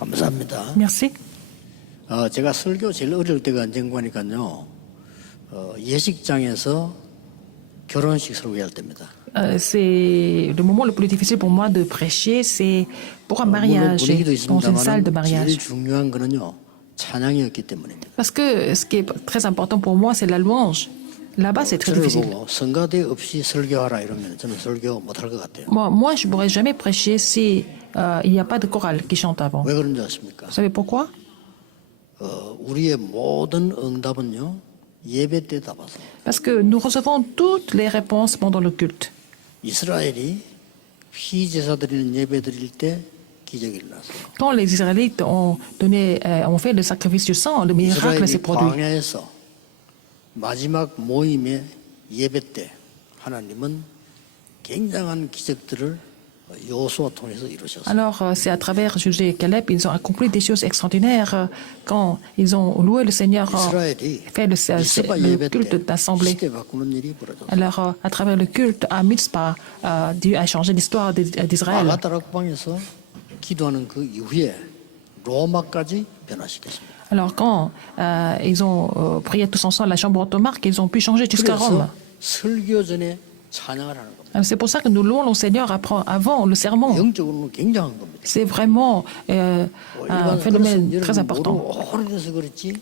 감사합니다. Merci. 제가 설교 제일 어려울 때가 언젠가 하니까요. 예식장에서 결혼식 설교할 때입니다. C'est le moment le plus difficile pour moi de prêcher, c'est pour un 물론 mariage, 분위기도 dans une salle de 있습니다만 mariage. 제일 중요한 거는요. 찬양이었기 때문입니다. Parce que ce qui est très important pour moi, c'est la louange. Là-bas, c'est très 저를 difficile. 보고 성가대 없이 설교하라 이러면 저는 설교 못할 것 같아요. Moi, je ne pourrais jamais prêcher si il n'y a pas de chorale qui chante avant. 왜 그런지 아십니까? Vous savez pourquoi? 우리의 모든 응답은요. 예배 때 답아서. Parce que nous recevons toutes les réponses pendant le culte. 이스라엘이 피제사 드리는 예배 드릴 때 기적이 일어났어요. Quand les Israélites ont fait le sacrifice du sang, le miracle s'est 이스라엘이 produit. 광야에서 마지막 모임의 예배 때 하나님은 굉장한 기적들을 여호수아 통해서 이루셨어요. Alors, c'est à travers Josué et Caleb, ils ont accompli des choses extraordinaires quand ils ont loué le Seigneur, 이스라엘이 fait 미스바 le 예배 때 culte d'assemblée. 시대 바꾸는 일이 벌어졌어요. Alors, à travers le culte à Mitzpah, Dieu a changé l'histoire d'Israël. 아가다락방에서 기도하는 그 이후에 로마까지 변화시켰습니다. Alors, quand ils ont prié tous ensemble à la chambre automarque, ils ont pu changer jusqu'à Rome. 그래서 설교 전에 찬양을 하는 겁니다. Alors, c'est pour ça que nous louons le Seigneur avant le sermon. 영적으로는 굉장한 겁니다. C'est vraiment un phénomène très important. 오래돼서 그렇지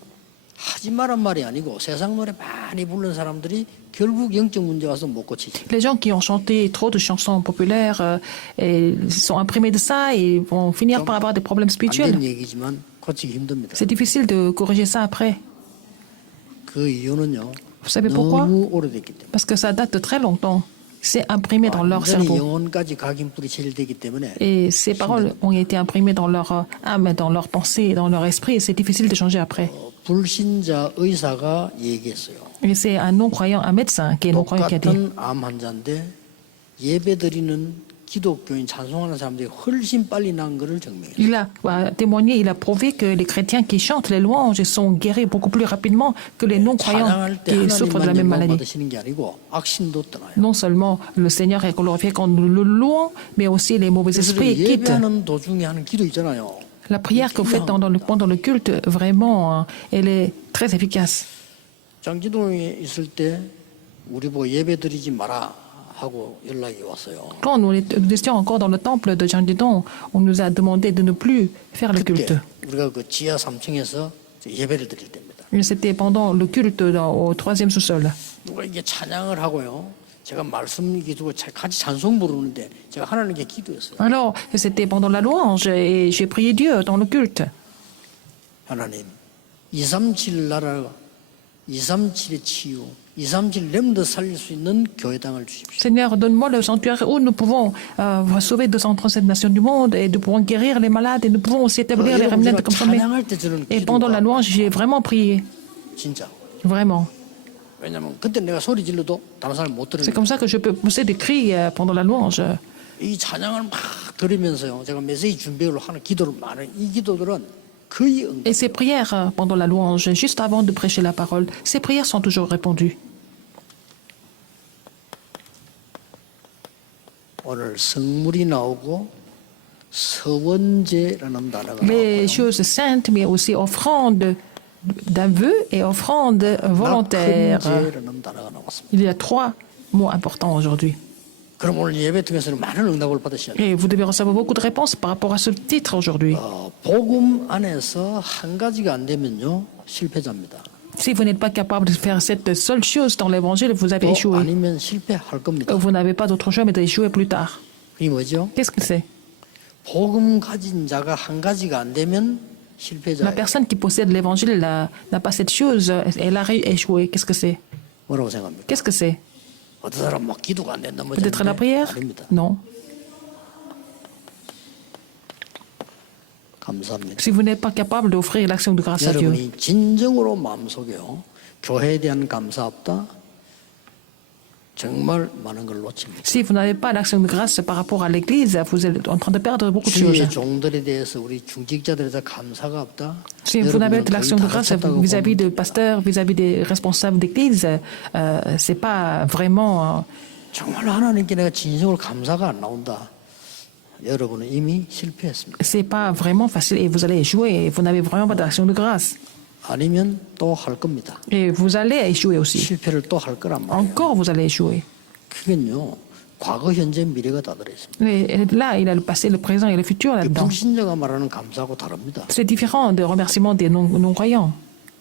하지 말란 말이 아니고 세상 노래 많이 부르는 사람들이 결국 영적 문제 와서 못 고치지. Les gens qui ont chanté trop de chansons populaires et sont imprimés de ça et vont finir par avoir des problèmes 안 spirituels. 된 얘기지만 고치기 힘듭니다. C'est difficile de corriger ça après. 그 이유는요. Vous savez pourquoi? 너무 오래됐기 때문에. Parce que ça date de très longtemps. C'est imprimé dans leur 완전히 cerveau. 영혼까지 각인뿔이 체질되기 때문에 Et ces paroles ont été imprimées dans leur âme, dans leur pensée, dans leur esprit. Et c'est difficile de changer après. 불신자 의사가 얘기했어요. Et c'est un non-croyant, un médecin qui est non-croyant qui a dit. 똑같은 암 환자인데 예배드리는 기독교인 찬송하는 사람들이 훨씬 빨리 난 것을 증명했어요. Il a témoigné, il a prouvé que les chrétiens qui chantent les louanges sont guéris beaucoup plus rapidement que les non-croyants 찬양할 때 qui souffrent de la 하나님만 même 영광 maladie. 받으시는 게 아니고 악신도 떠나요. Non seulement le Seigneur est glorifié quand nous le louons, mais aussi les mauvais 그래서 esprits quittent. 예배하는 도중에 하는 기도 있잖아요. La prière que vous faites pendant le culte, vraiment, elle est très efficace. 장지동에 있을 때 우리 보고 예배드리지 마라 하고 연락이 왔어요. Quand nous étions encore dans le temple de Jiangdidong, on nous a demandé de ne plus faire le culte. 그때 우리가 그 지하 3층에서 예배를 드릴 때입니다. Et c'était pendant le culte au troisième sous-sol. 누가 이게 찬양을 하고요. 제가 말씀 기도고 같이 찬송 부르는데 제가 하나님께 기도했어요. Alors, c'était pendant la louange et j'ai prié Dieu dans le culte. 하나님, 237 나라, 237의 치유, 237 렘더 살릴 수 있는 교회당을 주십시오. Seigneur, donne-moi le sanctuaire où nous pouvons sauver 237 nations du monde et nous pouvons guérir les malades et nous pouvons aussi établir les remnants comme ça. 찬양할 때 저는 Et pendant la louange, j'ai vraiment prié. 진짜. Vraiment. 왜냐면 그때 내가 소리 질러도 다른 사람이 못 C'est 들으니까. comme ça que je peux pousser des cris pendant la louange. 이 찬양을 막 들으면서요. 제가 메시지 준비를 하는 기도를 많은 이 기도들은 거의 응답. Et ces prières pendant la louange, juste avant de prêcher la parole, ces prières sont toujours répondues. 오늘 성물이 나오고 서원제라는 단어가 Les 나왔고요. choses saintes, mais aussi offrande d'aveu et offrande volontaire. 낙헌제라는 단어가 나왔습니다. Il y a trois mots importants aujourd'hui. 그럼 오늘 예배 통해서는 많은 응답을 받으셔야 돼요. Et vous devez recevoir beaucoup de réponses par rapport à ce titre aujourd'hui. 복음 안에서 한 가지가 안 되면요 실패자입니다. Si vous n'êtes pas capable de faire cette seule chose dans l'évangile, vous avez 또 échoué. 아니면 실패할 겁니다. Vous n'avez pas d'autre choix mais d'échouer plus tard. 이게 뭐죠? Qu'est-ce que c'est? 복음 가진 자가 한 가지가 안 되면 La 실패자예요. personne qui possède l'évangile n'a pas cette chose, elle a échoué. Qu'est-ce que c'est? 뭐라고 생각합니까? Qu'est-ce que c'est? 어떤 사람 막 기도가 안 된다 뭐 Peut-être la prière? 아닙니다. Non. 감사합니다. Si vous n'êtes pas capable d'offrir l'action de grâce à Dieu. 여러분이 진정으로 마음속에요 교회에 대한 감사 없다. 정말 많은 걸 놓칩니다. Si vous n'avez pas l'action de grâce par rapport à l'Église, vous êtes en train de perdre beaucoup de choses. 주의 종들에 대해서 우리 중직자들에 대해서 감사가 없다. Si vous n'avez 여러분은 pas l'action de 거의 다 grâce 갖췄다고 vis-à-vis 보면 des pasteurs, vis-à-vis des responsables d'Église, c'est pas vraiment. 정말 하나님께 내가 진심으로 감사가 안 나온다. 여러분은 이미 실패했습니다. C'est pas vraiment facile et vous allez échouer et vous n'avez vraiment pas d'action de grâce. 아니면 또 할 겁니다. Et vous allez échouer aussi. 실패를 또 할 거란 말이에요. Encore, vous allez échouer. 그건요, 과거, 현재, 미래가 다 들어있습니다. Et là, il a le passé, le présent et le futur là-dedans. 불신자가 말하는 감사하고 다릅니다. C'est différent des remerciements des non-croyants.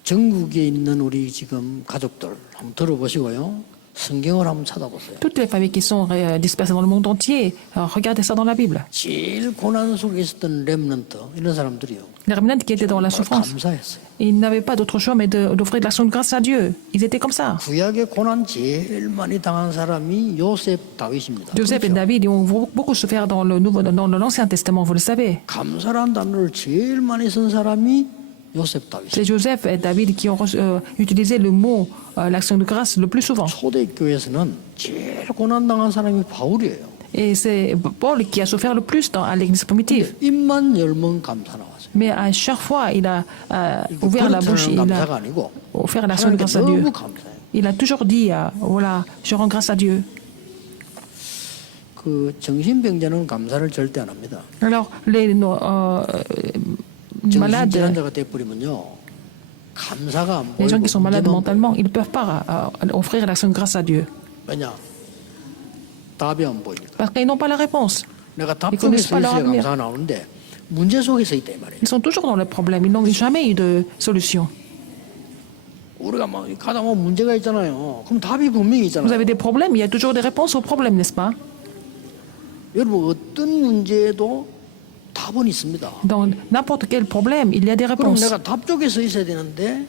전국에 있는 우리 지금 가족들 한번 들어보시고요. 성경을 한번 찾아보세요. Toutes les familles qui sont dispersées dans le monde entier, regardez ça dans la Bible. 제일 고난 속에 있었던 렘넌트 이런 사람들이요. Les remnants qui étaient dans la souffrance, 감사했어요. ils n'avaient pas d'autre choix mais d'offrir de l'action de grâce à Dieu. Ils étaient comme ça. 구약의 고난 제일 많이 당한 사람이 요셉 다윗입니다. Joseph et David ils ont beaucoup souffert dans l'Ancien Testament, vous le savez. 감사라는 단어를 제일 많이 쓴 사람이 요셉 다윗. C'est Joseph et David qui ont utilisé le mot, l'action de grâce le plus souvent. 초대교회에서는 제일 고난 당한 사람이 바울이에요. Et c'est Paul qui a souffert le plus à l'église primitive. 입만 열면 감사 나왔어요. Mais à chaque fois, il a ouvert la bouche et il 감사가 a 아니고 offert l'action de 하나님께 grâce à Dieu. 너무 감사해요. Il a toujours dit, voilà, je rends grâce à Dieu. 그 정신병자는 감사를 절대 안 합니다. Alors, les malades, 정신질환자가 돼버리면요, 감사가 안 les gens 보이고 qui sont malades 문제만 mentalement, ils ne peuvent pas offrir l'action de grâce à Dieu. 왜냐? 답이 안 보이니까. Parce qu'ils n'ont pas la réponse. 내가 답 Ils connaissent 속에서 pas leur 있어야 avenir. 감사가 나오는데 문제 속에서 있다 이 말이에요. Ils sont toujours dans le problème. Ils n'ont jamais eu de solution. 우리가 막 가다 보면 문제가 있잖아요. 그럼 답이 분명히 Vous 있잖아요. avez des problèmes, il y a toujours des réponses aux problèmes, n'est-ce pas? 여러분 어떤 문제에도 답은 있습니다. Dans n'importe quel problème, il y a des 그럼 réponses. 내가 답 쪽에 서 있어야 되는데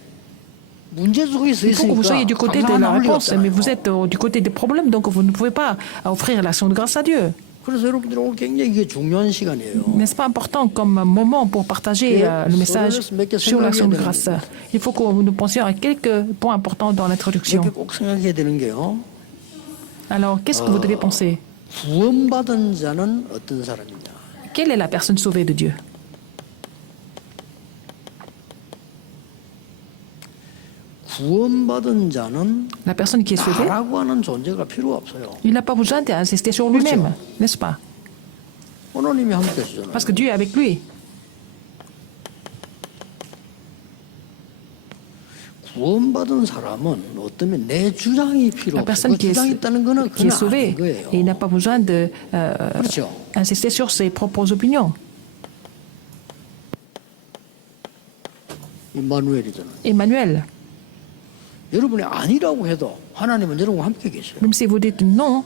문제 속에 서 Il faut que vous soyez 있으니까 du côté de 감사 안 la 나올 리가 réponse, mais vous 없잖아요. êtes du côté des problèmes, donc vous ne pouvez pas offrir l'action de grâce à Dieu. 그래서 여러분들 오늘 굉장히 이게 중요한 시간이에요. N'est-ce pas important comme moment pour partager le message sur l'action de grâce? Il faut que nous pensions à quelques points importants dans l'introduction. 이렇게 꼭 생각해야 되는 게요. Alors, qu'est-ce que vous devez penser? 구원받은 자는 어떤 사람이냐? Quelle est la personne sauvée de Dieu? 구원받은 자는 La personne qui est sauvée, 나라고 하는 존재가 필요 없어요. il n'a pas besoin d'insister sur lui-même, n'est-ce pas? 하나님이 함께 하시잖아요. Parce que Dieu est avec lui. 구원받은 사람은 어쩌면 내 주장이 필요 La 없어요. personne 그 주장이 있다는 거는 qui est 그건 sauvée, 아닌 거예요. et il n'a pas besoin 그렇죠. d'insister sur ses propres opinions. 임마누엘이잖아요. Emmanuel, 여러분이 아니라고 해도 하나님은 여러분과 함께 계셔요. même si vous dites non,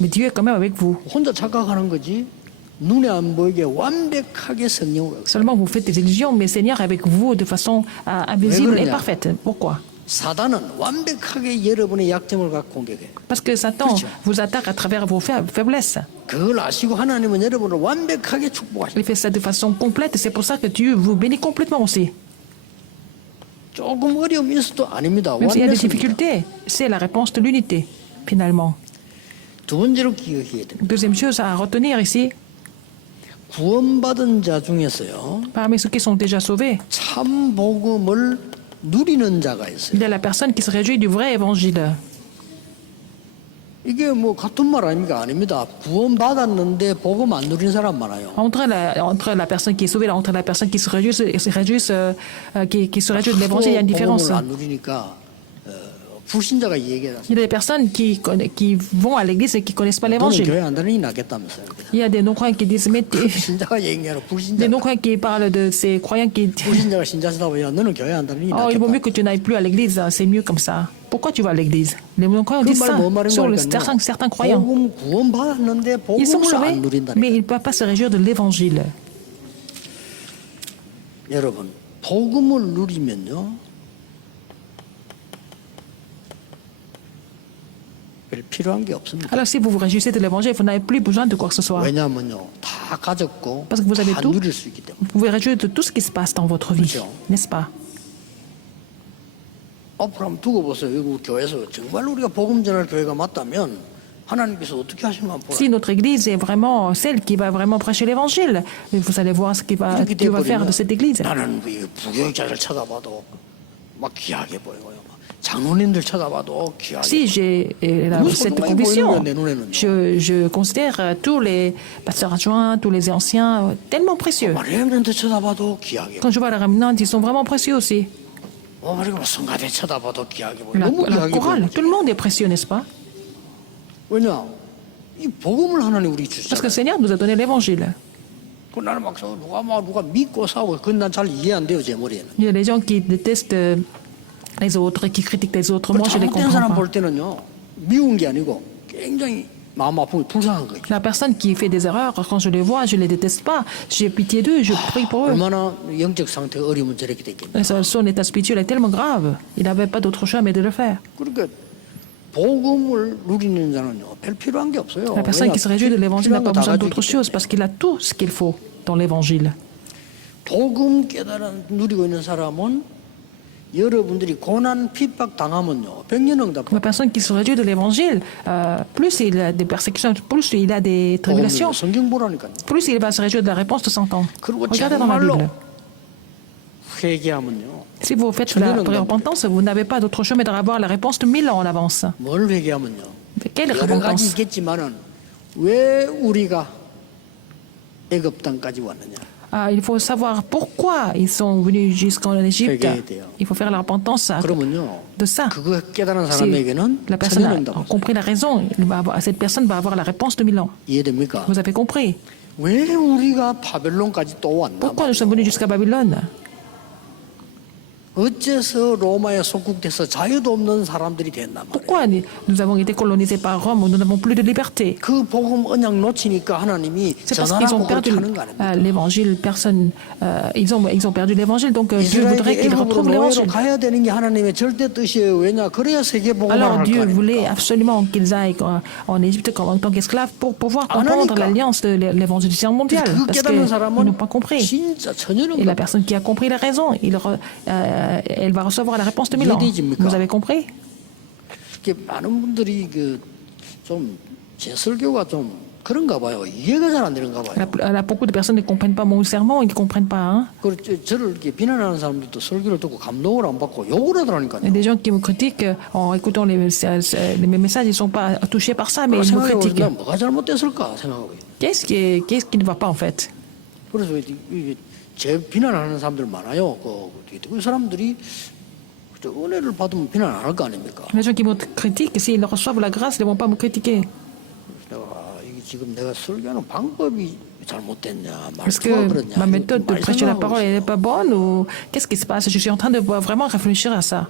mais Dieu est quand même avec vous. 혼자 착각하는 거지 눈에 안 보이게 완벽하게 성령으로. Seulement vous faites des illusions, mais le Seigneur est avec vous de façon invisible et 그러냐? parfaite. Pourquoi? 사단은 완벽하게 여러분의 약점을 갖고 공격해요. Parce que Satan 그렇죠. vous attaque à travers vos faiblesses. 그걸 아시고 하나님은 여러분을 완벽하게 Il 축복하셔요. fait ça de façon complète et c'est pour ça que Dieu vous bénit complètement aussi. 조금 어려움이 있어도 아닙니다. Même s'il y a des 완벽합니다. difficultés, c'est la réponse de l'unité, finalement. 두 번째로 기억해야 됩니다. Deuxième chose à retenir ici, 구원받은 자 중에서요. parmi ceux qui sont déjà sauvés, 참 복음을 누리는 자가 있어요. il y a la personne qui se réjouit du vrai évangile. 이게 뭐 같은 말 아닙니까? 아닙니다. 구원받았는데 복음 안 누리는 사람 많아요. Entre la personne qui est sauvée, entre la personne qui se réjouit, qui se réjouit de l'évangile, il y a une différence. 복음을 안 누리니까 불신자가 얘기해요. Il y a des personnes qui vont à l'église et qui ne connaissent pas 너는 l'évangile. 교회 안 다니는 게 낫겠다면서요. Il y a des non-croyants qui disent, mais 신자가 얘기하러 불신자. des non-croyants qui parlent de ces croyants qui 불신자가 신자시다 보면 너는 교회 안 다니는 게 oh, il vaut mieux 낫겠다. que tu n'ailles plus à l'église, c'est mieux comme ça. Pourquoi tu vas à l'église? Les non-croyants disent ça sur certains croyants. 복음 구원받았는데 Ils sont 복음을 sauvés, 안 누린다니까. mais ils ne peuvent pas se réjouir de l'évangile. 여러분, 복음을 누리면요. 별 필요한 게 없습니다. Alors si vous vous réjouissez de l'évangile, vous n'avez plus besoin de quoi que ce soit. 왜냐하면요, 다 가졌고 Parce que vous avez 다 tout. 누릴 수 있기 때문에. Vous pouvez réjouir de tout ce qui se passe dans votre vie, 그렇죠. n'est-ce pas? 앞으로 한번 두고 보세요. 여기 교회에서 정말 우리가 복음 전할 교회가 맞다면 하나님께서 어떻게 하시면 한번 보라. Si notre église est vraiment celle qui va vraiment prêcher l'évangile, vous allez voir ce 이렇게 Dieu va faire 돼버리면 de cette église. 나는 이 부교육자를 쳐다봐도 막 귀하게 보이고요. 막 장로님들 쳐다봐도 귀하게. Si j'ai cette conviction, je considère tous les pasteurs adjoints, tous les anciens tellement précieux. 렘넌트 쳐다봐도 귀하게. Quand je vois les remnants, ils sont vraiment précieux aussi. 그리고 성가대 쳐다봐도 귀하게 보여. La, 너무 la 귀하게 chorale, 보여. tout le monde est précieux, n'est-ce pas? 왜냐? 이 복음을 하나님 우리 Parce que le 주시잖아요. Seigneur nous a donné l'évangile. 그 나는 막 누가 믿고 싸우고 그건 난 잘 이해 안 돼요 제 머리에는. Il y a des gens qui détestent les autres, qui critiquent les autres. 그 Moi, je ne les 잘못된 comprends 사람 pas. 볼 때는요 미운 게 아니고 굉장히 마음 아프고 불쌍한 거예요. La personne qui fait des erreurs, quand je les vois, je ne les déteste pas. J'ai pitié d'eux, je prie pour eux. 얼마나 영적 상태가 어려우면 저렇게 됐겠냐. Son état spirituel est tellement grave. Il n'avait pas d'autre choix mais de le faire. 그러니까 복음을 누리는 자는요 별 필요한 게 없어요. La personne qui se réjouit de l'évangile n'a 필요한 pas 거다 besoin 가지고 d'autre 있기 chose 때문에. parce qu'il a tout ce qu'il faut dans l'évangile. 복음 깨달아 누리고 있는 사람은 여러분들이 고난 핍박 당하면요 백년응답. La personne qui se réjouit de l'évangile, plus il a des persécutions, plus il a des tribulations, 성경 보라니까요. plus il va se réjouir de la réponse de 100 ans. 그리고 Regardez dans la 정말로 Bible. 회개하면요 Si vous faites la repentance, vous n'avez pas d'autre choix mais d'avoir la réponse de 1000 ans en avance. 뭘 회개하면요 Quelle 여러 가지 repentance? 있겠지만은 왜 우리가 애굽 땅까지 왔느냐. Il faut savoir pourquoi ils sont venus jusqu'en Égypte. Il faut faire la repentance 그러면요 de ça. 그거 깨달은 Si 사람에게는 la personne 천년응답. a compris la raison, cette personne va avoir la réponse de 1000 ans. 이해됩니까? Vous avez compris? 왜 우리가 바벨론까지 또 왔나? Pourquoi nous sommes venus jusqu'à Babylone? 어째서 로마에 속국돼서 자유도 없는 사람들이 됐단 말이에요. Pourquoi nous avons été colonisés par Rome où nous n'avons plus de liberté? 그 복음 언약 놓치니까 하나님이 C'est parce qu'ils ont 전하라고 perdu 그렇게 하는 거 아닙니까? l'évangile. Ils ont perdu l'évangile, donc Dieu voudrait 이스라엘이 qu'ils 애굽으로 retrouvent 노예로 l'évangile. 가야 되는 게 하나님의 절대 뜻이에요. 왜냐? 그래야 세계 복음을 Alors 할 거 Dieu voulait 아닙니까? absolument qu'ils aillent en Égypte en tant qu'esclaves pour pouvoir comprendre l'alliance de l'évangélisation mondiale. 그 Parce 깨닫는 qu'ils 사람은 n'ont pas compris. 진짜 Et la 천년응답. personne qui a compris la raison, elle va recevoir la réponse de 1000 ans. Vous avez compris? 이게 많은 분들이 좀 제 설교가 좀 그런가 봐요. 이해가 잘 안 되는가 봐요. Beaucoup de personnes ne comprennent pas mon sermon, ils ne comprennent pas. Hein? 저를 이렇게 비난하는 사람들도 설교를 듣고 감동을 안 받고 욕을 하더라니까요. Il y a des gens qui me critiquent en écoutant mes messages, ils ne sont pas touchés par ça, mais ils me critiquent. 내가 뭐가 잘못됐을까 생각하고. Qu'est-ce qui ne va pas en fait? 그래서 제 비난하는 사람들 많아요. 그 사람들이 은혜를 받으면 비난 안 할 거 아닙니까? Les gens qui me critiquent, s'ils reçoivent la grâce, ils ne vont pas me critiquer. 이게 지금 내가 설교하는 방법이 잘못됐냐, Est-ce 말투가 que 그렇냐. ma méthode de 많이 prêcher la 생각하고 parole 있어요. n'est pas bonne ou qu'est-ce qui se passe? Je suis en train de vraiment réfléchir à ça.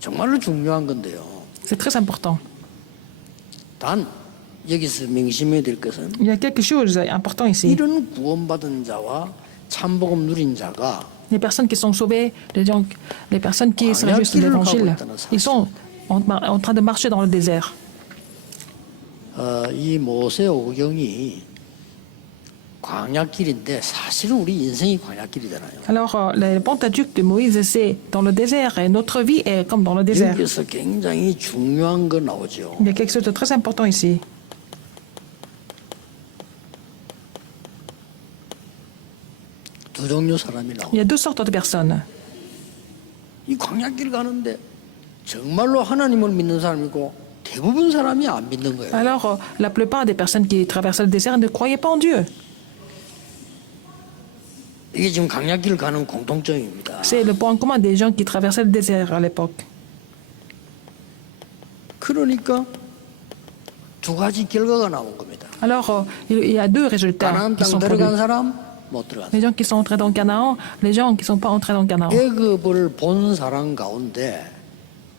정말로 중요한 건데요. C'est très important. 단 여기서 명심해야 될 것은 Il y a quelque chose d'important ici. 이런 구원받은 자와 참복음 누린 자가 Les personnes qui sont sauvées, les personnes qui se réjouissent de l'évangile, ils sont en train de marcher dans le désert. 이 모세오경이 광야길인데 사실은 우리 인생이 광야길이잖아요. Alors, le Pentateuque de Moïse, c'est dans le désert et notre vie est comme dans le désert. 여기서 굉장히 중요한 거 나오죠. Il y a quelque chose de très important ici. 두 종류 사람이 나오죠. Il y a deux sortes de personnes. 이 광야길 가는데 정말로 하나님을 믿는 사람이고 대부분 사람이 안 믿는 거예요. Alors, la plupart des personnes qui traversent le désert ne croyaient pas en Dieu. 이게 지금 광야길 가는 공통점입니다. C'est le point commun des gens qui traversaient le désert à l'époque. 그러니까 두 가지 결과가 나온 겁니다. Alors, il y a deux résultats 가나안 qui 땅 sont 들어간 produits. 사람, 못 들어간 Les 사람. gens qui sont entrés dans Canaan, les gens qui ne sont pas entrés dans Canaan. 애굽을 본 사람 가운데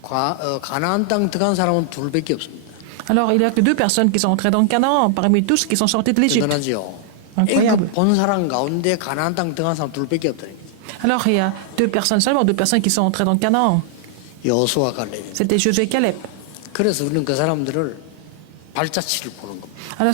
가나안 땅 들어간 사람은 둘밖에 없습니다. Alors, il n'y a que deux personnes qui sont entrées dans Canaan parmi tous qui sont sortis de l'Égypte. 대단하죠. Incroyable. 애굽 본 사람 가운데 가나안 땅 들어간 사람 둘밖에 없다는 거죠. Alors, il y a seulement deux personnes qui sont entrées dans Canaan. 여호수아 갈렙입니다. C'était Josué et Caleb. 그래서 우리는 그 사람들을 발자취를 보는 겁니다. Alors,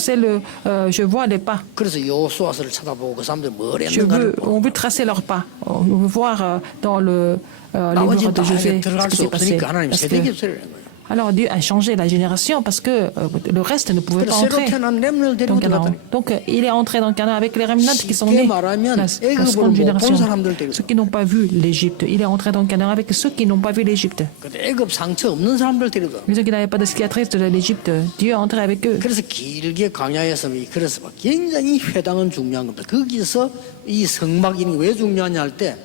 je vois les pas. 그래서 여호수아서를 쳐다보고 그 사람들 뭘 했는가를 On veut tracer leurs pas. On veut voir dans le livre 나머지 de 다 Josué ce 들어갈 qui 수 s'est passé. 없으니까 하나님 Parce 세대 que 겹살을 한 거예요. Alors Dieu a changé la génération parce que le reste ne pouvait pas 그래서 새로 entrer 태어난 렘을 dans 데리고 Canaan. 들어갔더니 Donc il est entré dans Canaan avec les remnants qui sont 쉽게 nés, 말하면 la 애굽을 seconde 못 본 génération, 사람들 데리고 ceux qui n'ont pas vu l'Égypte. Il est entré dans Canaan avec ceux qui n'ont pas vu l'Égypte. 근데 애굽 상처 없는 사람들 데리고 Mais ceux qui n'avaient pas de cicatrices de l'Égypte, Dieu est entré avec eux. 그래서 길게 광야에서 그래서 굉장히 회당은 중요한 겁니다. 거기서 이 성막이 왜 중요하냐 할 때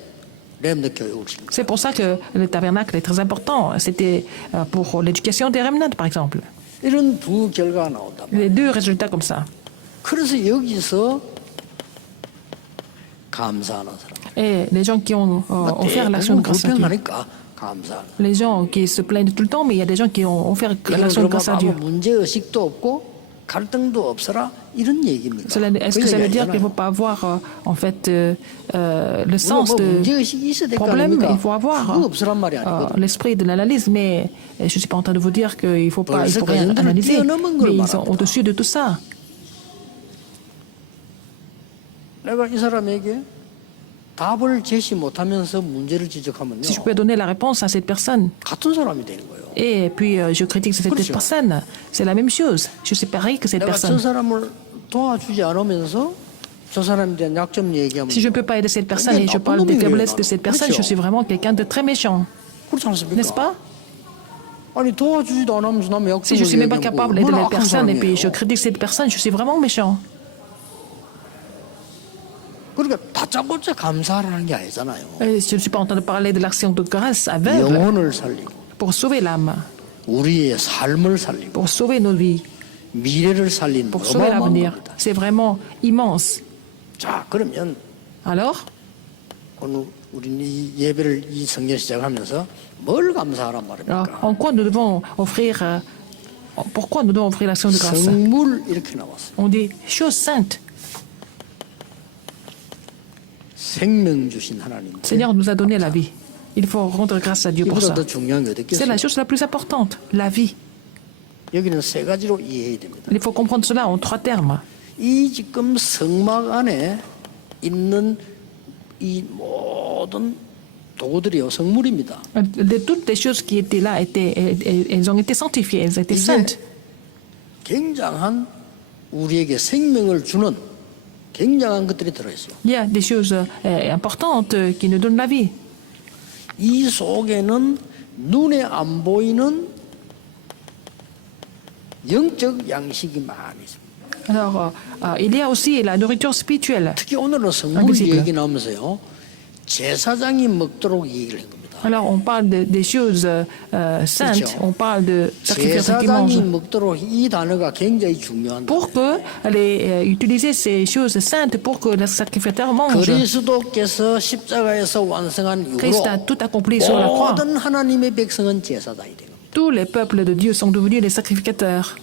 렘너 교육을 시킵니다. C'est pour ça que le tabernacle est très important. C'était pour l'éducation des remnants, par exemple. 이런 두 결과가 나온다. Les deux résultats comme ça. 그래서 여기서 감사하는 사람. Et les gens qui ont offert l'action de grâce à Dieu. 불평하니까 감사하는. Les gens qui se plaignent tout le temps, mais il y a des gens qui ont offert l'action de grâce à Dieu. 아무 문제 의식도 없고 갈등도 없어라 이런 얘기입니까? Est-ce que ça veut dire qu'il ne faut pas avoir en fait le sens de problème? Il faut avoir l'esprit de l'analyse, mais je ne suis pas en train de vous dire qu'il ne faut pas rien analyser, mais ils sont au-dessus de tout ça. 내가 이 사람에게 답을 제시 못하면서 문제를 지적하면요. Si je peux donner la réponse à cette personne, 같은 사람이 되는 거예요. et puis je critique cette personne, c'est la même chose. Je suis pareil que cette 내가 저 personne. 사람을 도와주지 않으면서 저 사람에 대한 약점 얘기하면 Si je ne peux pas aider cette personne et je parle des faiblesses de cette personne, je suis vraiment quelqu'un de très méchant, 그렇지 않습니까? n'est-ce pas? 아니 도와주지도 않으면서 남의 Si je 약점을 ne suis même pas 얘기하고 capable d'aider 얼마나 la 악한 personne et puis je 사람이에요. critique cette personne, je suis vraiment méchant. 그러니까 다짜고짜 감사하라는 게 아니잖아요. Je ne suis pas en train de parler de l'action de grâce aveugle 영혼을 살리고 pour sauver l'âme, 우리의 삶을 살리고 pour sauver nos vies, 미래를 살리는 pour sauver 어마어마한 l'avenir. 겁니다. C'est vraiment immense. 자 그러면 Alors, 오늘 우리는 이 예배를 이 성경 시작하면서 뭘 감사하란 말입니까? en quoi nous devons offrir, pourquoi nous devons offrir l'action de grâce? 성물 이렇게 나왔어요. On dit choses saintes. 생명 주신 하나님. Seigneur nous a donné la vie. Il faut rendre grâce à Dieu pour 이보다 ça. 더 중요한 게 C'est la 어딨겠어요? chose la plus importante, la vie. 여기는 세 가지로 이해해야 됩니다. Il faut comprendre cela en trois termes. 이 지금 성막 안에 있는 이 모든 도구들이요 성물입니다. De toutes les choses qui étaient là, elles ont été sanctifiées, elles étaient 이게 saintes. 굉장한 우리에게 생명을 주는 굉장한 것들이 들어있어요. Il y a des choses importantes qui nous donnent la vie. 이 속에는 눈에 안 보이는 영적 양식이 많이 있습니다. Alors, il y a aussi la nourriture spirituelle. 특히 오늘은 성물 invisible. 얘기 나오면서요. 제사장이 먹도록 얘기를 한 겁니다. Alors, on parle des choses saintes, 그렇죠. on parle de sacrifices qui mangent. 제사장이 먹도록 이 단어가 굉장히 중요한 Pour que utiliser ces choses saintes pour que le sacrificateur mange. 그리스도께서 십자가에서 완성한 이후로 Christ a tout accompli sur la croix. 모든 하나님의 백성은 제사장이 되는 겁니다. Tous les peuples de Dieu sont devenus des sacrificateurs.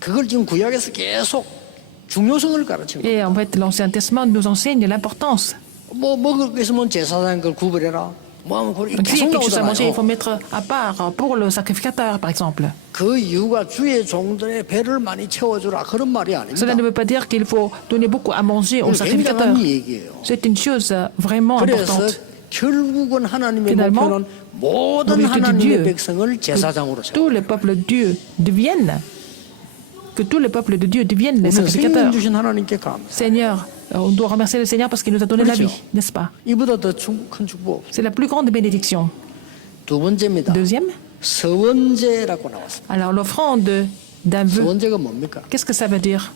그걸 지금 구약에서 계속 중요성을 가르치는 거예요. Et en fait, l'Ancien Testament nous enseigne l'importance. 뭐 먹을 거 있으면 제사장 걸 구별해라. 뭐 하면 그걸 Donc, s'il y a 계속 quelque chose à manger, il faut 나오잖아요. mettre à part pour le sacrificateur, par exemple. 그 이유가 주의 종들의 배를 많이 채워주라 그런 말이 아닙니다. Cela ne veut pas dire qu'il faut donner beaucoup à manger aux 이거 sacrificateurs. 굉장한 얘기예요. C'est une chose vraiment 그래서 importante. 결국은 하나님의 Finalement, 목표는 모든 l'objectif de 하나님의 Dieu, 백성을 제사장으로 Tous 세워. les peuples de Dieu deviennent, que tous les peuples de Dieu deviennent les 우리는 생명 sacrificateurs. 주신 하나님께 감사. Seigneur, on doit remercier le Seigneur parce qu'il nous a donné la 그렇죠. vie, n'est-ce pas? 이보다 더 큰 축복. C'est la plus grande bénédiction. 두 번째입니다. Deuxième, 서원제라고 나왔습니다. alors l'offrande d'un vœu. 서원제가 뭡니까? Qu'est-ce que ça veut dire?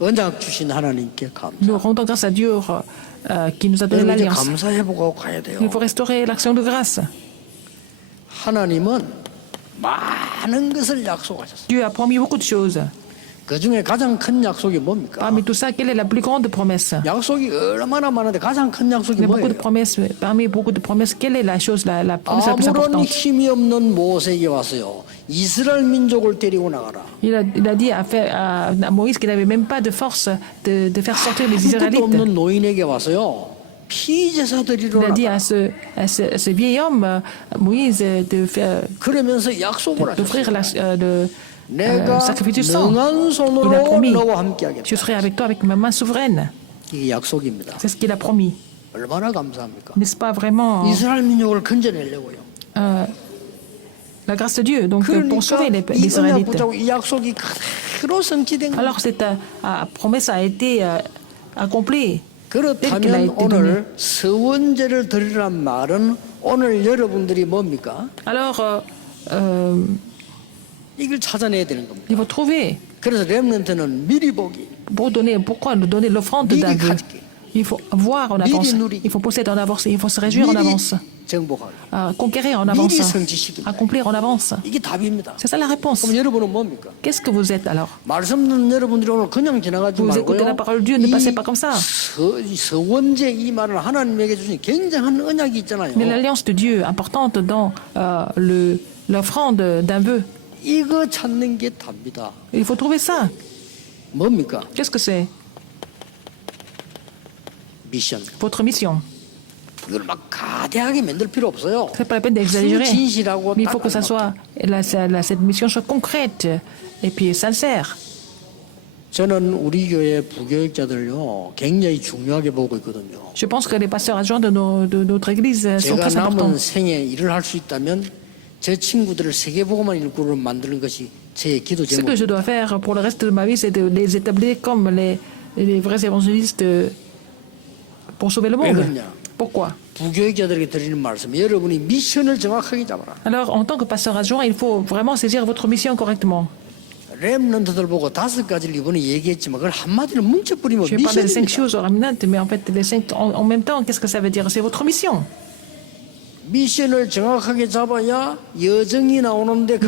언약 주신 하나님께 감사. Nous rendons grâce à Dieu qui nous a donné 여러분 이제 l'alliance. 감사해보고 가야 돼요. Il faut restaurer l'action de grâce. 하나님은 많은 것을 약속하셨어요. Dieu a promis beaucoup de choses. 그 중에 가장 큰 약속이 뭡니까? Parmi tout ça, quelle est la plus grande promesse? 약속이 얼마나 많은데 가장 큰 Il y 약속이 a beaucoup de 뭐예요? promesses. Parmi beaucoup de promesses, quelle est la chose, la promesse la plus 아무런 importante? 힘이 없는 모세에게 왔어요. 이스라엘 민족을 데리고 나가라. Il a dit à Moïse qu'il n'avait même pas de force de faire sortir les 아무것도 Israélites. 없는 노인에게 와서요. 피제사 드리러 Il a dit 나가라. à ce vieil homme, Moïse, 그러면서 약속을 d'offrir 하셨어요. le 내가 sacrifice du sang. 능한 Il a 손으로 promis, 너와 함께 하겠다. je serai avec toi avec ma main souveraine. 이게 약속입니다. C'est ce qu'il a promis. 얼마나 감사합니까? N'est-ce pas vraiment 이스라엘 민족을 건져내려고요. la grâce de Dieu, donc pour sauver les Israélites. Alors cette promesse a été accomplie. 그렇다면 오늘 서원제를 드리란 말은 오늘 여러분들이 뭡니까? Alors 이걸 찾아내야 되는 겁니다. il faut trouver. 그래서 렘넌트는 미리 보기. Pourquoi nous donner l'offrande d'un vœu? Il faut voir en avance, il faut posséder en avance, il faut se réjouir en avance, conquérir en avance, accomplir en avance. C'est ça la réponse. Qu'est-ce que vous êtes alors? Vous écoutez la parole de Dieu, ne passez pas comme ça. Mais l'alliance de Dieu, importante dans l'offrande d'un vœu, il faut trouver ça. Qu'est-ce que c'est? Votre mission. Ce n'est pas la peine d'exagérer. Mais il faut que cette mission soit concrète et puis sincère. Je pense que les pasteurs adjoints de notre église sont très importants. Ce que je dois faire pour le reste de ma vie, c'est de les établir comme les vrais évangélistes pour sauver le monde. Pourquoi? Alors, en tant que pasteur adjoint, il faut vraiment saisir votre mission correctement. Je vais parler de 5 choses remnantes, mais en fait, les 5 en même temps, qu'est-ce que ça veut dire? C'est votre mission. Il faut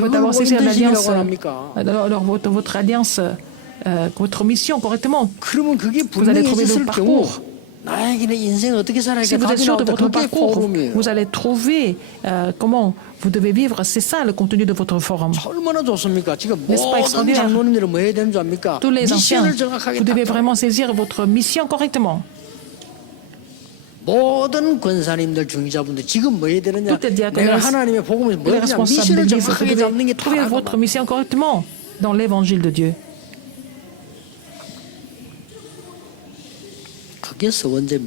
d'abord saisir l'alliance, alors votre alliance, votre mission correctement. Vous allez trouver le parcours. Si vous êtes sûr de votre parcours, vous allez trouver comment vous devez vivre. C'est ça le contenu de votre forum. N'est-ce pas extraordinaire? Tous les anciens, vous devez vraiment saisir votre mission correctement. Toutes les diaconesses, les responsables de l'Église, vous devez trouver votre mission correctement dans l'évangile de Dieu.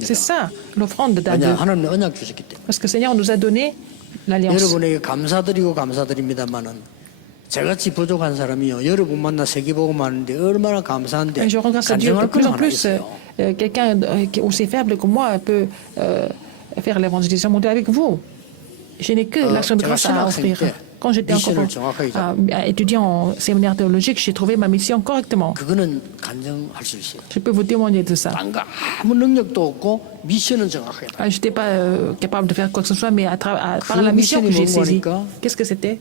C'est ça, l'offrande d'un Dieu. Parce que le Seigneur nous a donné l'alliance. Je rends grâce à Dieu de plus en plus. Quelqu'un qui est aussi faible que moi peut faire l'évangélisation mondiale avec vous. Je n'ai que l'action de grâce à offrir. Quand j'étais encore étudiant en séminaire théologique, j'ai trouvé ma mission correctement. Je peux vous témoigner de ça. Je n'étais pas capable de faire quoi que ce soit, mais par la mission que j'ai saisie. Qu'est-ce que c'était?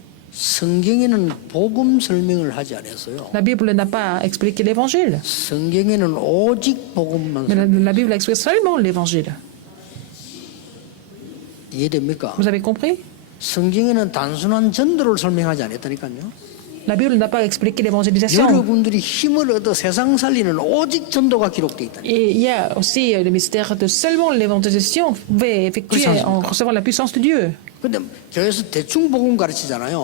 La Bible n'a pas expliqué l'évangile. Mais la Bible explique seulement l'évangile. Vous avez compris? La Bible n'a pas expliqué l'évangélisation. Et il y a aussi le mystère de seulement l'évangélisation pouvait effectuer en recevant la puissance de Dieu.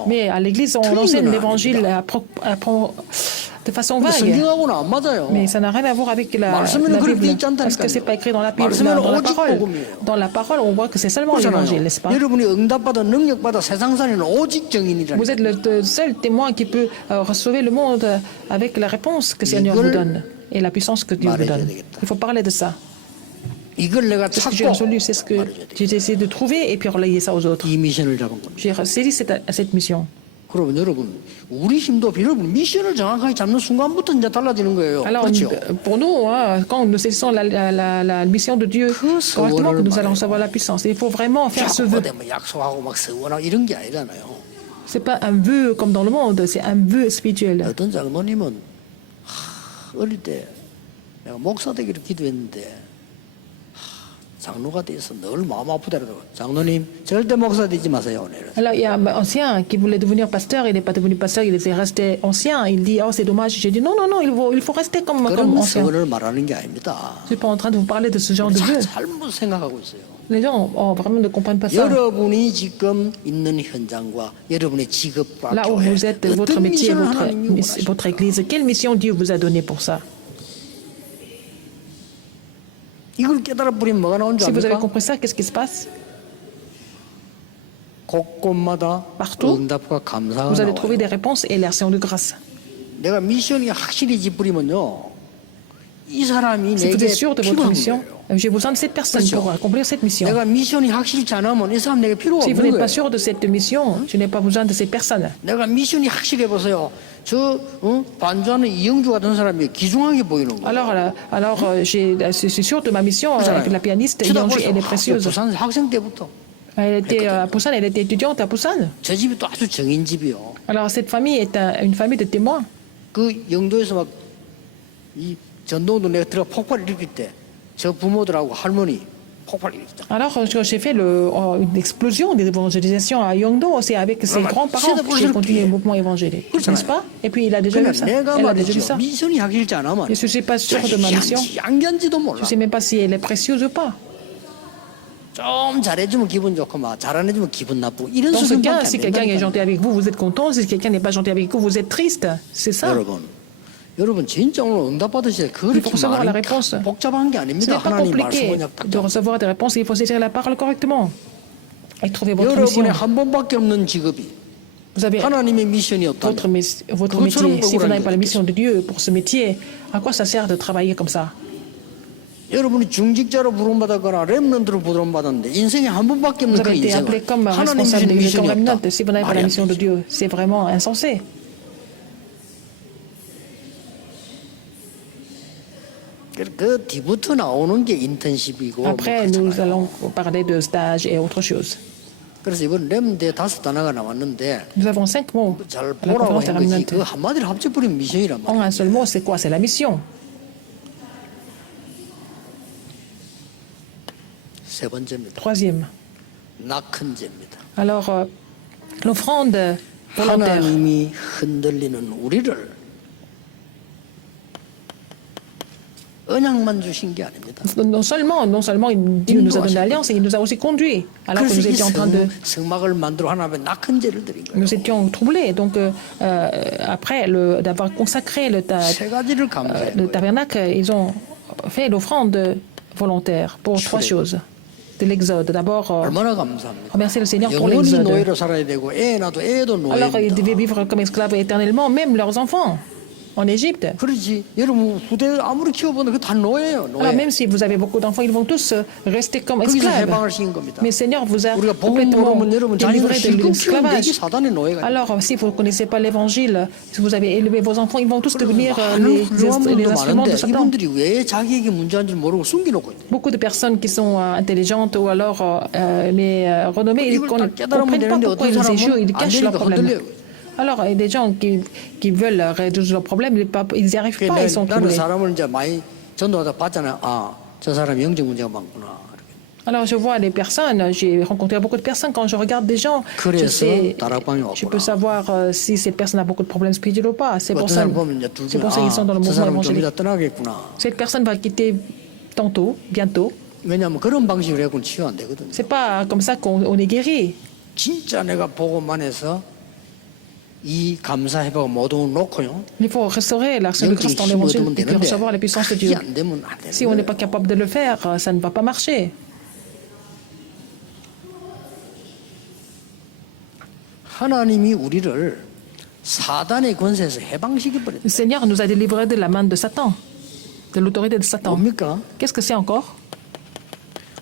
Mais à l'église, on enseigne l'évangile de façon vague. Mais ça n'a rien à voir avec la Bible. Parce que ce n'est pas écrit dans la Bible, dans la parole. Dans la parole, on voit que c'est seulement l'évangile, n'est-ce pas? Vous êtes le seul témoin qui peut sauver le monde avec la réponse que le Seigneur vous donne et la puissance que Dieu vous donne. Il faut parler de ça. C'est ce que j'ai résolu, c'est ce que j'ai essayé de trouver et puis relayer ça aux autres. J'ai saisi cette mission. Alors, pour nous, quand nous saisissons la mission de Dieu correctement, que nous allons recevoir la puissance. Il faut vraiment faire ce vœu. Ce n'est pas un vœu comme dans le monde, c'est un vœu spirituel. Alors il y a un ancien qui voulait devenir pasteur, il n'est pas devenu pasteur, il était resté ancien. Il dit, oh c'est dommage. J'ai dit, non, il faut rester comme ancien. Je ne suis pas en train de vous parler de ce genre de vœu. Les gens vraiment ne comprennent pas ça. Là où vous êtes, votre métier, votre église, quelle mission Dieu vous a donnée pour ça? Si vous avez compris ça, qu'est-ce qui se passe? 곳곳마다 Partout, 응답과 감사가 vous allez trouver 나와요. des réponses et l'action de grâce. 내가 미션이 확실히 짚으리면요, 이 사람이 Si vous 내게 êtes sûr de votre 필요한 mission, 거예요. j'ai besoin de cette personne 그렇죠. pour accomplir cette mission. 내가 미션이 확실치 않으면 이 사람 내게 필요 Si vous 없는 n'êtes pas 거예요. sûr de cette mission, je n'ai pas besoin de cette personne. 내가 미션이 확실해 보세요. 저 반주하는 이영주 같은 사람이 기중하게 보이는 거예요. C'est sûr de ma mission avec la pianiste Yangju, elle est précieuse. 부산 학생 때부터 Elle était à Busan, elle était étudiante à Busan. 저 집이 또 아주 정인 집이요. Alors cette famille est une famille de témoins. 그 영도에서 막 이 전동도 내가 들어가 폭발 일으킬 때 저 부모들하고 할머니 폭발 일으켰다. Alors j'ai fait une explosion d'évangélisation à Yeongdo, c'est avec ses grands-parents que j'ai conduit le mouvement évangélique, n'est-ce pas? Et puis il a déjà vu ça. 내가 Elle a déjà vu 말이죠. ça. 미션이 확실치 않으면 Et je ne suis pas sûr de ma mission. 안견지도 몰라. Je ne sais même pas si elle est précieuse ou pas. 좀 잘해주면 기분 좋고 막 잘 안 해주면 기분 나쁘고 이런 Dans ce cas, 수준밖에 si 안 quelqu'un est 된다니까. gentil avec vous, vous êtes content. Si quelqu'un n'est pas gentil avec vous, vous êtes triste. C'est ça. 여러분 진짜 오늘 응답 받으실 때 Il faut 그렇게 recevoir la 많은 réponse. 복잡한 게 Ce 아닙니다. n'est pas 하나님 compliqué 말씀 그냥 딱 de recevoir des réponses. Il faut saisir la parole correctement et trouver votre mission. 여러분의 한 번밖에 없는 직업이 Vous avez 하나님의 미션이었다면 votre métier. Si vous n'avez pas la mission de Dieu pour ce métier, à quoi ça sert de travailler comme ça? 여러분이 중직자로 부름받았거나 렘넌트로 부름받았는데 인생에 한 번밖에 Vous 없는 그 avez été appelé 인생을 comme 하나님 responsable 주신 de comme 미션이 없다. remnant. Si vous n'avez pas la mission de Dieu, c'est vraiment insensé. 그 뒤부터 나오는 게 인턴십이고 Après, nous allons parler de stage et autre chose. 그래서 이번 렘대 5단어가 나왔는데 Nous avons 5 mots 잘 à la 보라고 conférence des 한 거지 remnants. 그 한마디를 합쳐버리면 미션이란 말이야. En un seul mot, c'est quoi? C'est la mission. 세 번째입니다. Troisième. 낙헌제입니다. Alors, l'offrande volontaire. 하나님이 흔들리는 우리를 언약만 주신 게 아닙니다. Non seulement Dieu nous a donné l'alliance, il nous a aussi conduits. Alors que 그래서 nous 이 étions en train de... 성막을 만들어 하나님의 낙헌제를 드린 거예요. Nous étions troublés. Donc, après d'avoir consacré 세 가지를 감사해요. le tabernacle, ils ont fait l'offrande volontaire pour 3 choses. De l'exode. D'abord, 얼마나 감사합니까? remercier le Seigneur pour 영원히 l'exode. 노예로 살아야 되고 애 낳아도 애도 Alors, ils 노예입니다. devaient vivre comme esclaves éternellement, même leurs enfants, en Égypte. 그렇지. 여러분 후대 아무리 키워보면 그다 노예예요. Alors, 노예. même si vous avez beaucoup d'enfants, ils vont tous rester comme 거기서 esclaves. 해방을 시킨 겁니다. Mais le Seigneur vous a 우리가 복음 complètement 모르면 여러분 자녀를 délivré de 실컷 키우면 l'esclavage. 내기 사단의 노예가. Alors, si vous ne connaissez pas l'évangile, si vous avez élevé vos enfants, ils vont tous devenir 많은 les 훌륭한 분도 instruments 많은데 de Satan. 이분들이 왜 자기에게 문제한 줄 모르고 숨겨놓고 있는 Beaucoup de personnes qui sont intelligentes ou alors renommées, ils ne comprennent pas pourquoi ils échouent, ils cachent leurs problèmes. Alors, il y a des gens qui veulent résoudre leurs problèmes, ils n'y arrivent pas, ils sont 나는 troublés. 사람을 이제 많이 전도하다 봤잖아요. 아, 저 사람이 영적 문제가 많구나. Alors, je vois les personnes, j'ai rencontré beaucoup de personnes, quand je regarde des gens, je peux savoir si cette personne a beaucoup de problèmes spirituels ou pas. C'est pour ça qu'ils sont dans le mouvement évangélique. Cette personne va quitter tantôt, bientôt. 왜냐하면 그런 방식으로 해서는 치유 안 되거든요. C'est pas comme ça qu'on est guéri. 진짜 내가 보고만 해서 이 감사 회복 모두 놓고요. Il faut restaurer l'action de grâce dans l'évangile et puis recevoir la puissance de Dieu. 안 되면 안 되는 Si on n'est 거예요. pas capable de le faire, ça ne va pas marcher. 하나님이 우리를 사단의 권세에서 해방시켜 버렸다. Le Seigneur nous a délivrés de la main de Satan, de l'autorité de Satan. 뭡니까? Qu'est-ce que c'est encore?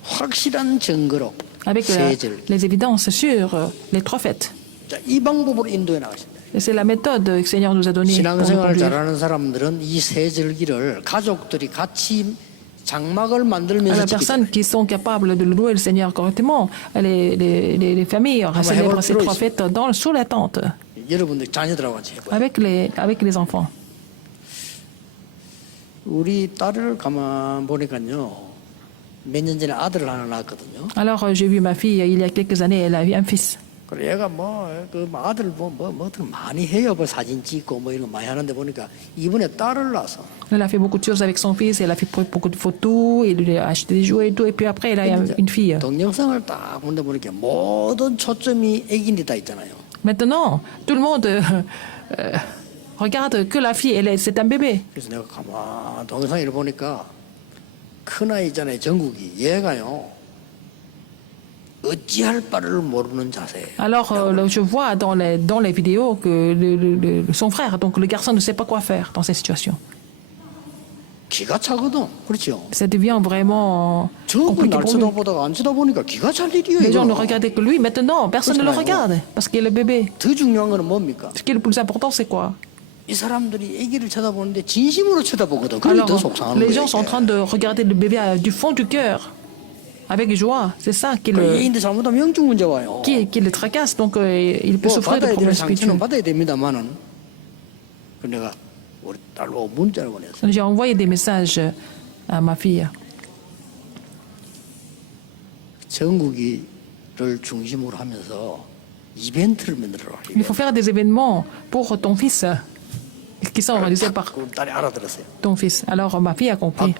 확실한 증거로 Avec 세 절. les évidences sur les 3 fêtes. 자, 이 방법으로 인도해 나가신다. Et c'est la méthode que le Seigneur nous a donnée pour nous 신앙생활을 conduire. 잘하는 사람들은 이 세 절기를 가족들이 같이 장막을 À 만들면서 la personne qui sont capables de louer le Seigneur correctement, les familles célèbrent ces 3 fêtes sous la tente, 여러분들 자녀들하고 같이 해봐요. avec les enfants. 우리 딸을 가만 보니까요. 몇 년 전에 아들을 하나 낳았거든요. Alors j'ai vu ma fille il y a quelques années, elle a eu un fils. 그래 얘가 그 아들 어떻게 많이 해요. 뭐 사진 찍고 뭐 이런 거 많이 하는데 보니까 이번에 딸을 낳아서. Elle a fait beaucoup de choses avec son fils, elle a fait beaucoup de photos, il lui a acheté des jouets et tout, et puis après elle a eu une fille. 동영상을 딱 본데 보니까 모든 초점이 애기인데 다 있잖아요. Maintenant, tout le monde regarde que la fille, c'est un bébé. 그래서 내가 가만 동영상을 보니까 큰 아이 있잖아요. 정국이 얘가요. Alors, je vois dans les vidéos que son frère, donc le garçon, ne sait pas quoi faire dans cette situation. Ça devient vraiment compliqué pour lui. Les gens ne regardaient que lui. Maintenant, personne ne le regarde parce qu'il est le bébé. Ce qui est le plus important, c'est quoi? Alors, les gens sont en train de regarder le bébé du fond du cœur, avec joie. C'est ça qui le tracasse. Donc, il peut souffrir de problèmes spirituels. J'ai envoyé des messages à ma fille. Il faut faire des événements pour ton fils qui sont réalisés par ton fils. Alors ma fille a compris.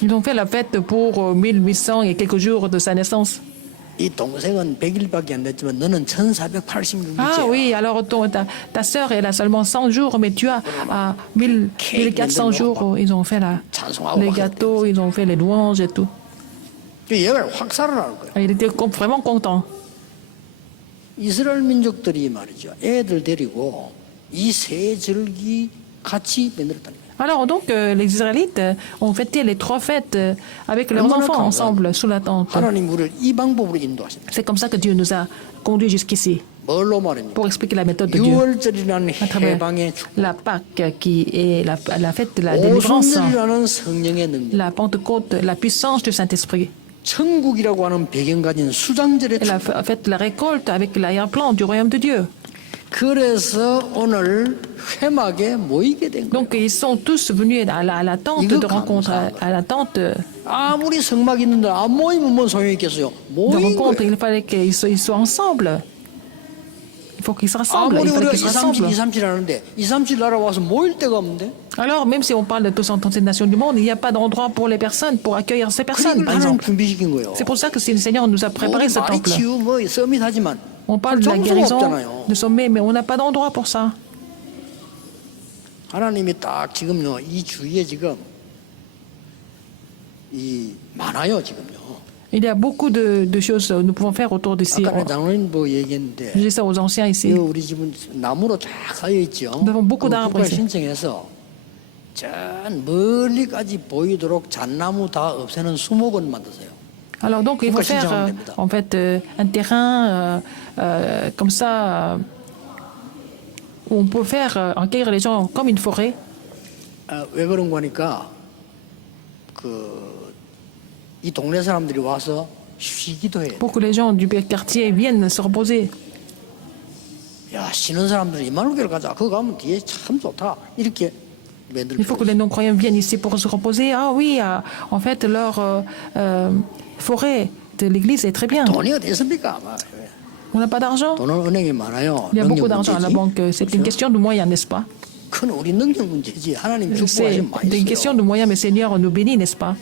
Ils ont fait la fête pour 1800 et quelques jours de sa naissance. Ah oui, alors ta sœur, elle a seulement 100 jours, mais tu as 1400 jours. Ils ont fait les gâteaux, ils ont fait les louanges et tout. Et il était vraiment content. 이스라엘 민족들이 말이죠. 애들 데리고 이 세 절기 같이 만들었다는 거예요. Alors donc les Israélites ont fêté les 3 fêtes avec leurs enfants ensemble sous la tente. C'est comme ça que Dieu nous a conduits jusqu'ici. Pour expliquer la méthode de Dieu. À travers la Pâque qui est la fête de la délivrance, la Pentecôte, la puissance du Saint-Esprit. Et la fête de la récolte avec l'arrière-plan du royaume de Dieu. Donc ils sont tous venus à la tente de rencontre, à la tente de rencontre. Il fallait qu'ils soient ensemble. Il faut qu'ils se rassemblent. Alors, même si on parle de 237 nations du monde, il n'y a pas d'endroit pour les personnes, pour accueillir ces personnes, par exemple. C'est pour ça que le Seigneur nous a préparé ce temple. On parle de la guérison, de sommet, mais on n'a pas d'endroit pour ça. Il y a beaucoup de choses que nous pouvons faire autour d'ici. Je dis ça aux anciens ici. Nous avons beaucoup d'arbres ici. Alors donc il faut faire en fait un terrain comme ça où on peut faire accueillir les gens comme une forêt. Pour que les gens du quartier viennent se reposer. Il faut que les non-croyants viennent ici pour se reposer. Ah oui, en fait, leur forêt de l'église est très bien. On n'a pas d'argent. Il y a beaucoup d'argent à la banque. C'est une question de moyens, n'est-ce pas? C'est une question de moyens, mais le Seigneur nous bénit, n'est-ce pas?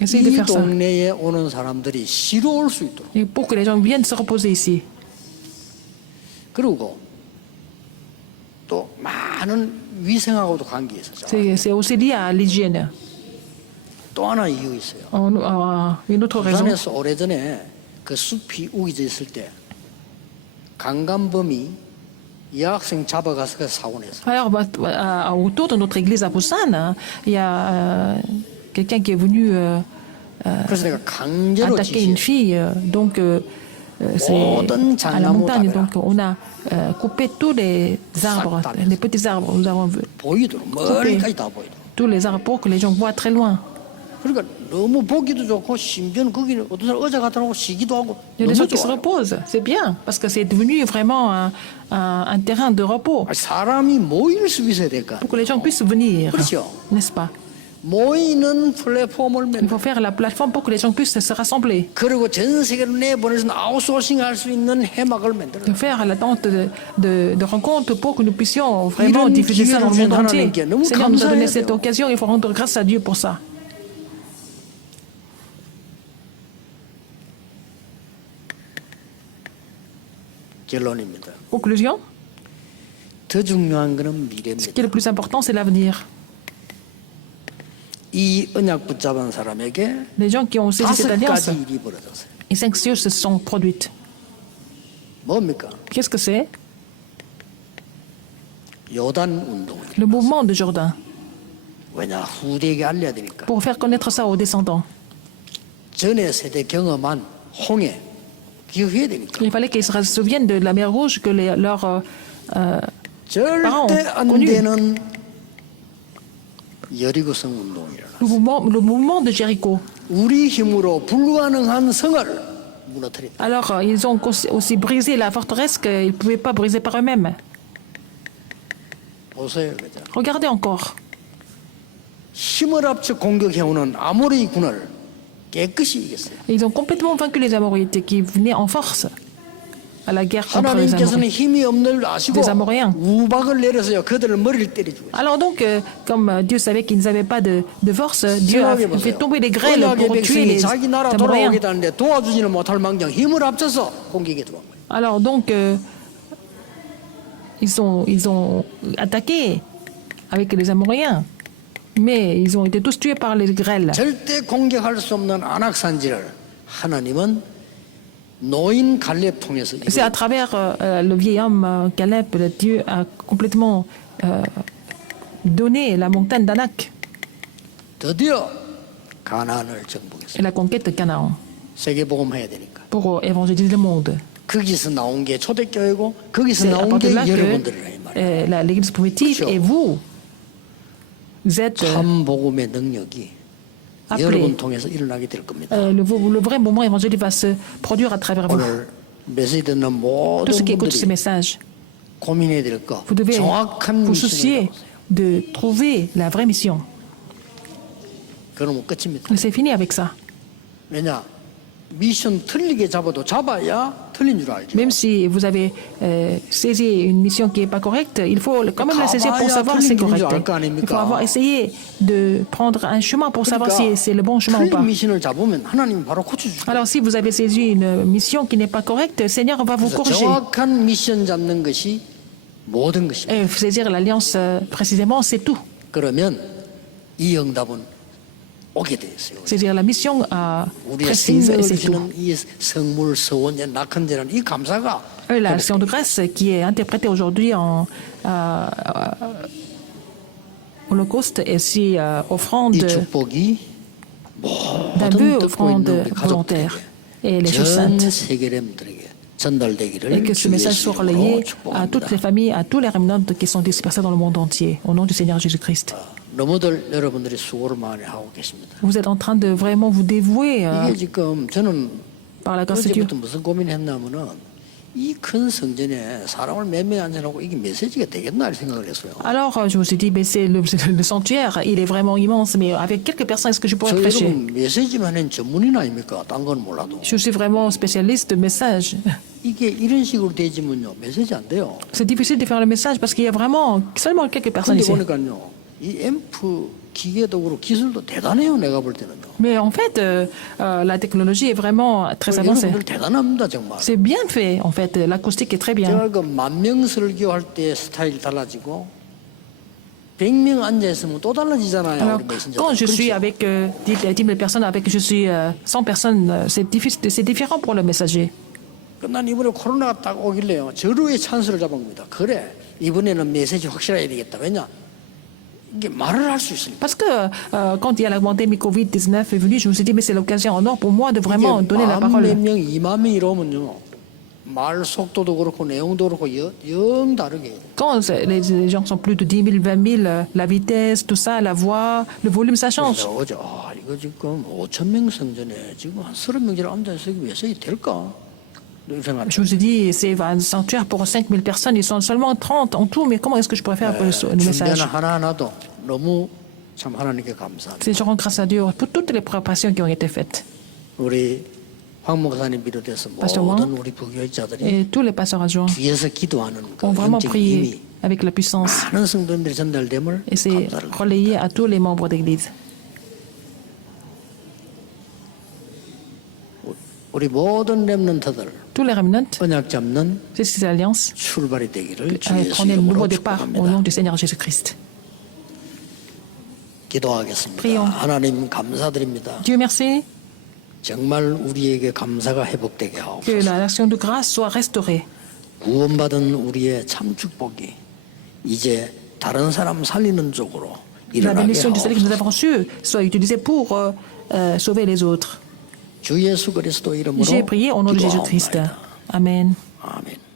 Essayez de faire ça. Et pour que les gens viennent se reposer ici. C'est aussi lié à l'hygiène. Une autre raison. Alors, autour de notre église à Busan, il y a quelqu'un qui est venu attaquer une fille. Donc, c'est à la montagne. Donc, on a coupé tous les arbres, les petits arbres. Nous avons coupé tous les arbres pour que les gens voient très loin. Il y a des gens qui se reposent, c'est bien, parce que c'est devenu vraiment un terrain de repos. Pour que les gens puissent venir, n'est-ce pas? Il faut faire la plateforme pour que les gens puissent se rassembler. De faire la tente de rencontre pour que nous puissions vraiment diffuser ça dans le monde entier. Le Seigneur nous a donné cette occasion, il faut rendre grâce à Dieu pour ça. Conclusion. Ce qui est le plus important, c'est l'avenir. 이 언약 붙잡은 사람에게 Les gens qui ont saisi cette 5가지 alliance, 일이 벌어졌어요. et 5 choses se sont produites. 뭡니까? Qu'est-ce que c'est? 요단 운동이에요. Le mouvement de Jourdain. 왜냐? 후대에게 알려야 되니까. Pour faire connaître ça aux descendants. 전에 세대 경험한 홍해 기억해야 되니까. Il fallait qu'Israël se souvienne de la mer Rouge que leurs parents 절대 ont 안 connue. 되는 여리고성 운동이라. Le mouvement de Jéricho. 우리 힘으로 불가능한 성을 무너뜨린다. Alors, ils ont aussi brisé la forteresse qu'ils ne pouvaient pas briser par eux-mêmes. 보세요, 그죠? Regardez encore. 힘을 합쳐 공격해오는 아모리 군을 깨끗이 이겼어요. Ils ont complètement vaincu les Amorites qui venaient en force à la guerre contre les 하나님께서는 Amorites. 힘이 없는 줄 아시고 Des Amoréens. 우박을 내려서요 그들을 머리를 때려 죽였어요. Alors donc, comme Dieu savait qu'ils n'avaient pas de force, Dieu a fait tomber les grêles 언약의 pour tuer 백성이 les 자기 나라 Amoréens. 돌아오겠다는데 도와주지는 못할 망정 힘을 합쳐서 공격에 들어간 거예요. Alors donc, ils ont attaqué avec les Amoréens, mais ils ont été tous tués par les grêles. 절대 공격할 수 없는 안악산지를 하나님은 노인 갈렙 통해서 C'est à travers le vieil homme Caleb, Dieu a complètement donné la montagne d'Anak 드디어 가나안을 정복했어요. et la conquête de Canaan 세계복음해야 되니까. pour évangéliser le monde. 거기서 나온 게 초대교회고 거기서 C'est à 나온 partir 게 de là 여러분들이라 이 말이에요. que l'Église primitive 그렇죠. et vous êtes 참 복음의 능력이 appelés. 여러분 통해서 일어나게 될 겁니다. Le vrai moment évangélique va se produire à travers vous. 오늘 메시지 듣는 Tous 모든 ceux qui écoutent ces 분들이 messages, 고민해야 될 거 vous devez 정확한 vous 미션을 soucier de trouver la vraie mission. 그러면 끝입니다. C'est fini avec ça. 왜냐? 미션 틀리게 잡아도 잡아야 틀린 줄 알죠. Même si vous avez saisi une mission qui n'est pas correcte, il faut quand même la saisir pour savoir si c'est correct. Il faut avoir essayé de prendre un chemin pour savoir si c'est le bon chemin ou pas. 틀린 미션을 잡으면 하나님 바로 고쳐주죠. Alors si vous avez saisi une mission qui n'est pas correcte, le Seigneur va vous corriger. 정확한 미션 잡는 것이 모든 것입니다. Et saisir l'alliance précisément, c'est tout. 그러면 이 응답은 오게 돼 있어요. Saisir la mission 우리의 précise, et 생명을 c'est tout. 주시는 이 성물, 서원제, 낙헌제라는 이 감사가 La leçon de grâce qui est interprétée aujourd'hui en holocauste et aussi offrande 이 축복이 d'un 모든 vœu, 듣고 offrande 있는 우리 volontaire 가족들에게 et les choses 전 saintes. 세계렘들에게 전달되기를 Et que ce 주 message 예수 soit 이름으로 relayé à toutes 축복합니다. les familles, à tous les remnants qui sont dispersés dans le monde entier, au nom du Seigneur Jésus-Christ. 너무들 여러분들이 수고를 많이 하고 계십니다. Vous êtes en train de vraiment vous dévouer 이게 지금 저는 par la grâce de Dieu. 어제부터 무슨 고민했냐면은 이 큰 성전에 사람을 몇 명 앉혀놓고 이게 메시지가 되겠나 생각을 했어요. Alors, je me suis dit, mais c'est le sanctuaire, il est vraiment immense, mais avec quelques personnes, est-ce que je pourrais 저 prêcher? 여러분 메시지만 하는 전문인 아닙니까? 딴 건 몰라도. Je suis vraiment spécialiste de message. 이게 이런 식으로 되지면요 메시지 안 돼요. C'est difficile de faire le message parce qu'il y a vraiment seulement quelques personnes 근데 ici. 보니까요 이 앰프 기계도 그렇고 기술도 대단해요 내가 볼 때는요. Mais en fait, la technologie est vraiment très avancée. 여러분들 대단합니다 정말. C'est bien fait, en fait. L'acoustique est très bien. 제가 그 만명 설교할 때 스타일 달라지고 100명 앉아 있으면 또 달라지잖아요. Alors, 우리 메신저. quand je suis avec 10 000 personnes, avec je suis 100 personnes, c'est différent pour le messager. 난 이번에 코로나가 딱 오길래요. 절호의 찬스를 잡은 겁니다. 그래 이번에는 메시지 확실해야 되겠다. 왜냐 이게 말을 할 수 있으니까. Parce que quand il y a la pandémie Covid-19 est venue, je me suis dit, mais c'est l'occasion en or pour moi de vraiment donner la 만 몇 parole. 명, 2만 명 이러면요. 말 속도도 그렇고 내용도 그렇고 영 다르게. Quand les gens sont plus de 10 000, 20 000, la vitesse, tout ça, la voix, le volume, ça change. 그래서 어제 이거 지금 5천 명 성전에 지금 한 30명이라 앉아서 이게 메시지 될까? 이런 생각. Je me suis dit, c'est un sanctuaire pour 5 000 personnes, ils sont seulement 30 en tout, mais comment est-ce que je pourrais faire pour le message? 준비하는 하나하나도 너무 참 하나님께 감사합니다. C'est je rends grâce à Dieu pour toutes les préparations qui ont été faites. 우리 황 목사님 비롯해서 Pasteur 모든 Wang 우리 부교육자들이 et tous les pasteurs adjoints 뒤에서 기도하는 그 ont vraiment 영적인 prié 힘이 avec la puissance 많은 성도님들이 전달됨을 et c'est 감사를 relayé à tous les membres d'église. 우리 모든 렘넌트들 Tous les remnants, 언약 잡는 ces alliances, 출발이 되기를 주 예수 prenez le nouveau 이름으로 départ au 축복합니다. nom du Seigneur Jésus-Christ. 기도하겠습니다. Prions. 하나님 감사드립니다. Dieu merci 정말 우리에게 감사가 회복되게 que 하옵소서. l'action de grâce soit restaurée. 구원받은 우리의 참 축복이 이제 다른 사람 살리는 쪽으로 La 일어나게 bénédiction du salut que nous 하옵소서. avons reçu soit utilisée pour sauver les autres. 주 예수 그리스도 이름으로 J'ai prié au nom de Jésus-Christ. 기도하옵나이다. Amen. 아멘.